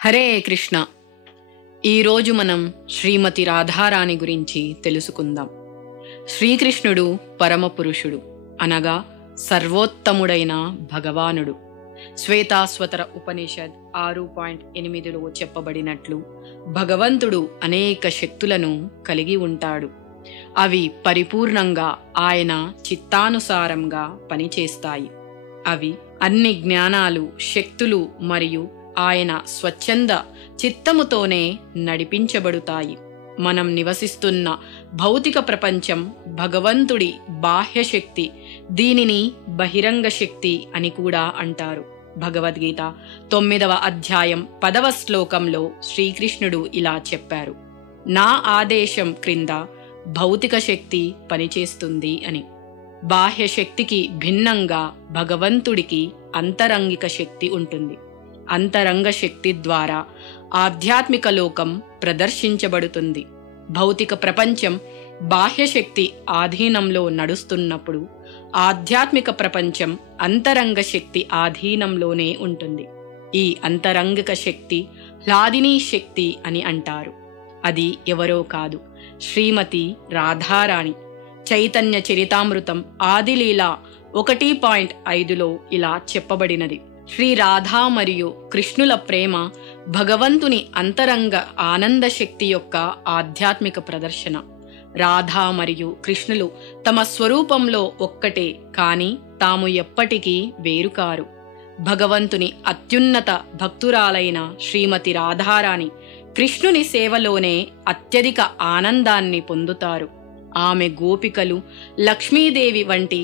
హరే కృష్ణ. ఈరోజు మనం శ్రీమతి రాధారాణి గురించి తెలుసుకుందాం. శ్రీకృష్ణుడు పరమపురుషుడు అనగా సర్వోత్తముడైన భగవానుడు. శ్వేతాశ్వతర ఉపనిషద్ 6.8లో చెప్పబడినట్లు భగవంతుడు అనేక శక్తులను కలిగి ఉంటాడు. అవి పరిపూర్ణంగా ఆయన చిత్తానుసారంగా పనిచేస్తాయి. అవి అన్ని జ్ఞానాలు, శక్తులు మరియు ఆయన స్వచ్ఛంద చిత్తముతోనే నడిపించబడుతాయి. మనం నివసిస్తున్న భౌతిక ప్రపంచం భగవంతుడి బాహ్యశక్తి. దీనిని బహిరంగ శక్తి అని కూడా అంటారు. భగవద్గీత 9వ అధ్యాయం 10వ శ్లోకంలో శ్రీకృష్ణుడు ఇలా చెప్పారు: నా ఆదేశం క్రింద భౌతిక శక్తి పనిచేస్తుంది అని. బాహ్య శక్తికి భిన్నంగా భగవంతుడికి అంతరంగిక శక్తి ఉంటుంది. అంతరంగ శక్తి ద్వారా ఆధ్యాత్మిక లోకం ప్రదర్శించబడుతుంది. భౌతిక ప్రపంచం బాహ్యశక్తి ఆధీనంలో నడుస్తున్నప్పుడు ఆధ్యాత్మిక ప్రపంచం అంతరంగ శక్తి ఆధీనంలోనే ఉంటుంది. ఈ అంతరంగిక శక్తి హ్లాదినీ శక్తి అని అంటారు. అది ఎవరో కాదు, శ్రీమతి రాధారాణి. చైతన్య చరితామృతం ఆదిలీల 1.5లో ఇలా చెప్పబడినది: శ్రీ రాధా మరియు కృష్ణుల ప్రేమ భగవంతుని అంతరంగ ఆనంద శక్తి యొక్క ఆధ్యాత్మిక ప్రదర్శన. రాధా మరియు కృష్ణులు తమ స్వరూపంలో ఒక్కటే, కానీ తాము ఎప్పటికీ వేరుకారు. భగవంతుని అత్యున్నత భక్తురాలైన శ్రీమతి రాధారాణి కృష్ణుని సేవలోనే అత్యధిక ఆనందాన్ని పొందుతారు. ఆమె గోపికలు, లక్ష్మీదేవి వంటి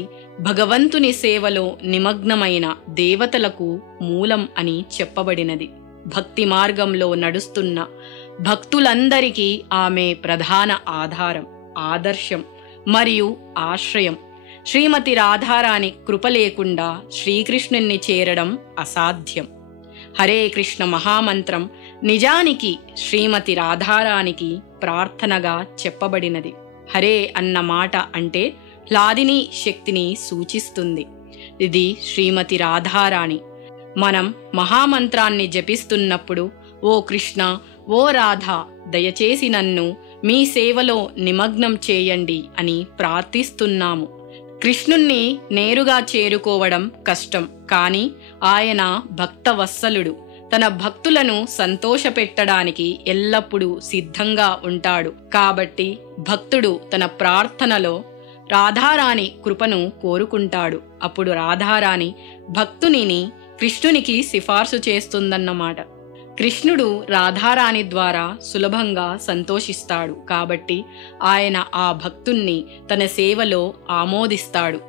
భగవంతుని సేవలో నిమగ్నమైన దేవతలకు మూలం అని చెప్పబడినది. భక్తి మార్గంలో నడుస్తున్న భక్తులందరికీ ఆమె ప్రధాన ఆధారం, ఆదర్శం మరియు ఆశ్రయం. శ్రీమతి రాధారాణి కృప లేకుండా శ్రీకృష్ణుణ్ణి చేరడం అసాధ్యం. హరే కృష్ణ మహామంత్రం నిజానికి శ్రీమతి రాధారానికి ప్రార్థనగా చెప్పబడినది. హరే అన్న మాట అంటే హ్లాదినీ శక్తిని సూచిస్తుంది. ఇది శ్రీమతి రాధారాణి. మనం మహామంత్రాన్ని జపిస్తున్నప్పుడు ఓ కృష్ణ, ఓ రాధా, దయచేసి నన్ను మీ సేవలో నిమగ్నం చేయండి అని ప్రార్థిస్తున్నాము. కృష్ణుణ్ణి నేరుగా చేరుకోవడం కష్టం, కానీ ఆయన భక్తవత్సలుడు. తన భక్తులను సంతోషపెట్టడానికి ఎల్లప్పుడూ సిద్ధంగా ఉంటాడు. కాబట్టి భక్తుడు తన ప్రార్థనలో రాధారాణి కృపను కోరుకుంటాడు. అప్పుడు రాధారాణి భక్తునిని కృష్ణునికి సిఫార్సు చేస్తుందన్నమాట. కృష్ణుడు రాధారాణి ద్వారా సులభంగా సంతోషిస్తాడు. కాబట్టి ఆయన ఆ భక్తుణ్ణి తన సేవలో ఆమోదిస్తాడు.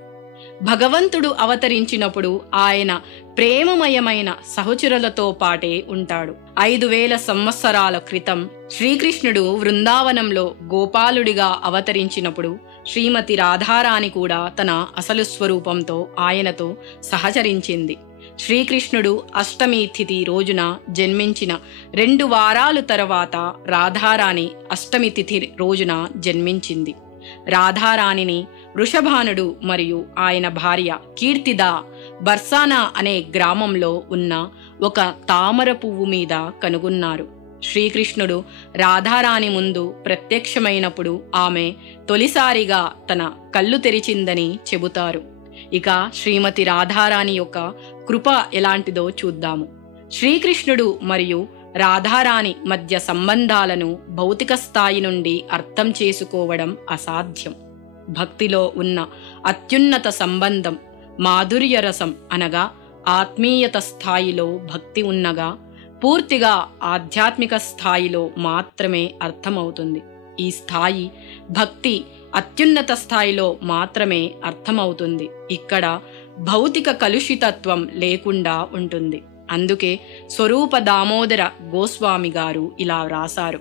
భగవంతుడు అవతరించినప్పుడు ఆయన ప్రేమమయమైన సహచరులతో పాటే ఉంటాడు. 5000 సంవత్సరాల క్రితం శ్రీకృష్ణుడు వృందావనంలో గోపాలుడిగా అవతరించినప్పుడు శ్రీమతి రాధారాణి కూడా తన అసలు స్వరూపంతో ఆయనతో సహచరించింది. శ్రీకృష్ణుడు అష్టమి తిథి రోజున జన్మించిన 2 వారాలు తర్వాత రాధారాణి అష్టమి తిథి రోజున జన్మించింది. రాధారాణిని వృషభానుడు మరియు ఆయన భార్య కీర్తిదా బర్సానా అనే గ్రామంలో ఉన్న ఒక తామర పువ్వు మీద కనుగొన్నారు. శ్రీకృష్ణుడు రాధారాణి ముందు ప్రత్యక్షమైనప్పుడు ఆమె తొలిసారిగా తన కళ్ళు తెరిచిందని చెబుతారు. ఇక శ్రీమతి రాధారాణి యొక్క కృప ఎలాంటిదో చూద్దాము. శ్రీకృష్ణుడు మరియు రాధారాణి మధ్య సంబంధాలను భౌతిక స్థాయి నుండి అర్థం చేసుకోవడం అసాధ్యం. భక్తిలో ఉన్న అత్యున్నత సంబంధం మాధుర్య రసం అనగా ఆత్మీయత స్థాయిలో భక్తి ఉన్నగా పూర్తిగా ఆధ్యాత్మిక స్థాయిలో మాత్రమే అర్థమవుతుంది. ఈ స్థాయి భక్తి అత్యున్నత స్థాయిలో మాత్రమే అర్థమవుతుంది. ఇక్కడ భౌతిక కలుషితత్వం లేకుండా ఉంటుంది. అందుకే స్వరూప దామోదర గోస్వామి గారు ఇలా వ్రాసారు: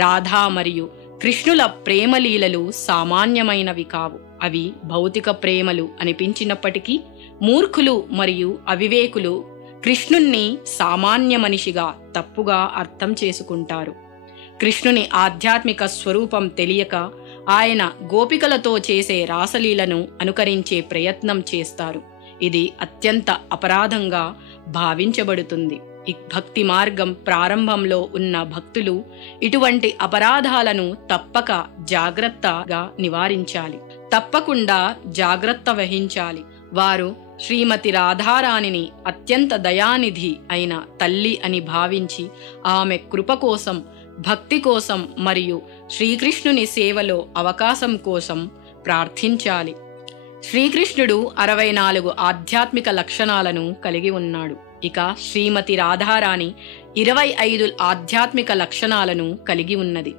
రాధా మరియు కృష్ణుల ప్రేమలీలలు సామాన్యమైనవి కావు. అవి భౌతిక ప్రేమలు అనిపించినప్పటికీ మూర్ఖులు మరియు అవివేకులు కృష్ణుణ్ణి సామాన్య మనిషిగా తప్పుగా అర్థం చేసుకుంటారు. కృష్ణుని ఆధ్యాత్మిక స్వరూపం తెలియక ఆయన గోపికలతో చేసే రాసలీలను అనుకరించే ప్రయత్నం చేస్తారు. ఇది అత్యంత అపరాధంగా భావించబడుతుంది. ఈ భక్తి మార్గం ప్రారంభంలో ఉన్న భక్తులు ఇటువంటి అపరాధాలను తప్పక జాగ్రత్తగా నివారించాలి, తప్పకుండా జాగ్రత్త వహించాలి. వారు శ్రీమతి రాధారాణిని అత్యంత దయానిధి అయిన తల్లి అని భావించి ఆమె కృప కోసం, భక్తి కోసం మరియు శ్రీకృష్ణుని సేవలో అవకాశం కోసం ప్రార్థించాలి. శ్రీకృష్ణుడు 64 ఆధ్యాత్మిక లక్షణాలను కలిగి ఉన్నాడు. ఇక శ్రీమతి రాధారాణి 25 ఆధ్యాత్మిక లక్షణాలను కలిగి ఉన్నది.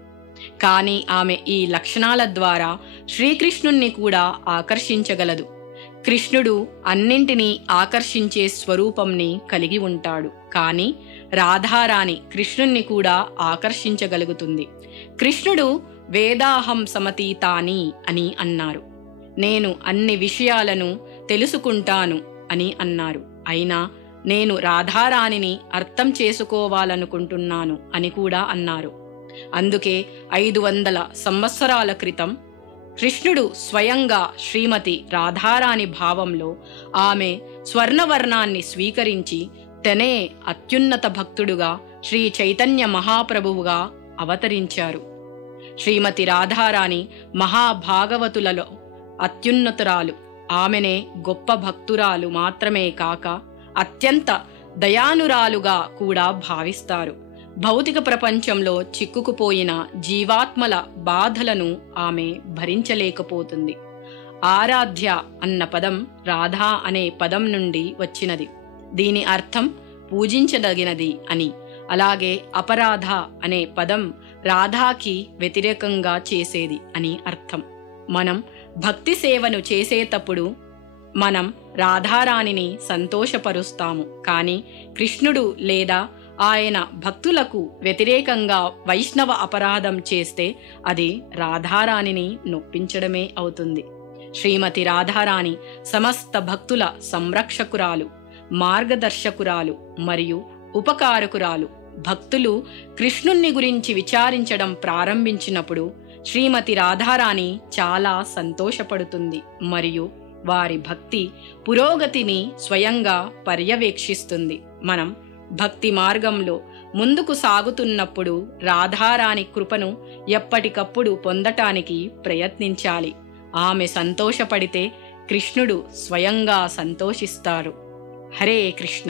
కానీ ఆమె ఈ లక్షణాల ద్వారా శ్రీకృష్ణుణ్ణి కూడా ఆకర్షించగలదు. కృష్ణుడు అన్నింటినీ ఆకర్షించే స్వరూపంని కలిగి ఉంటాడు. కానీ రాధారాణి కృష్ణుణ్ణి కూడా ఆకర్షించగలుగుతుంది. కృష్ణుడు వేదాహం సమతీతాని అని అన్నారు. నేను అన్ని విషయాలను తెలుసుకుంటాను అని అన్నారు. అయినా నేను రాధారాణిని అర్థం చేసుకోవాలనుకుంటున్నాను అని కూడా అన్నారు. అందుకే 500 సంవత్సరాల క్రితం కృష్ణుడు స్వయంగా శ్రీమతి రాధారాణి భావంలో ఆమె స్వర్ణవర్ణాన్ని స్వీకరించి తనే అత్యున్నత భక్తుడుగా శ్రీ చైతన్య మహాప్రభువుగా అవతరించారు. శ్రీమతి రాధారాణి మహాభాగవతులలో అత్యున్నతురాలు. ఆమెనే గొప్ప భక్తురాలు మాత్రమే కాక అత్యంత దయానురాలుగా కూడా భావిస్తారు. భౌతిక ప్రపంచంలో చిక్కుకుపోయిన జీవాత్మల బాధలను ఆమె భరించలేకపోతుంది. ఆరాధ్య అన్న పదం రాధా అనే పదం నుండి వచ్చినది. దీని అర్థం పూజించదగినది అని. అలాగే అపరాధ అనే పదం రాధాకి వ్యతిరేకంగా చేసేది అని అర్థం. మనం భక్తి సేవను చేసేటప్పుడు మనం రాధారాణిని సంతోషపరుస్తాము. కానీ కృష్ణుడు లేదా ఆయన భక్తులకు వ్యతిరేకంగా వైష్ణవ అపరాధం చేస్తే అది రాధారాణిని నొప్పించడమే అవుతుంది. శ్రీమతి రాధారాణి సమస్త భక్తుల సంరక్షకురాలు, మార్గదర్శకురాలు మరియు ఉపకారకురాలు. భక్తులు కృష్ణుణ్ణి గురించి విచారించడం ప్రారంభించినప్పుడు శ్రీమతి రాధారాణి చాలా సంతోషపడుతుంది మరియు వారి భక్తి పురోగతిని స్వయంగా పర్యవేక్షిస్తుంది. మనం భక్తి మార్గంలో ముందుకు సాగుతున్నప్పుడు రాధారాణి కృపను ఎప్పటికప్పుడు పొందటానికి ప్రయత్నించాలి. ఆమె సంతోషపడితే కృష్ణుడు స్వయంగా సంతోషిస్తారు. హరే కృష్ణ.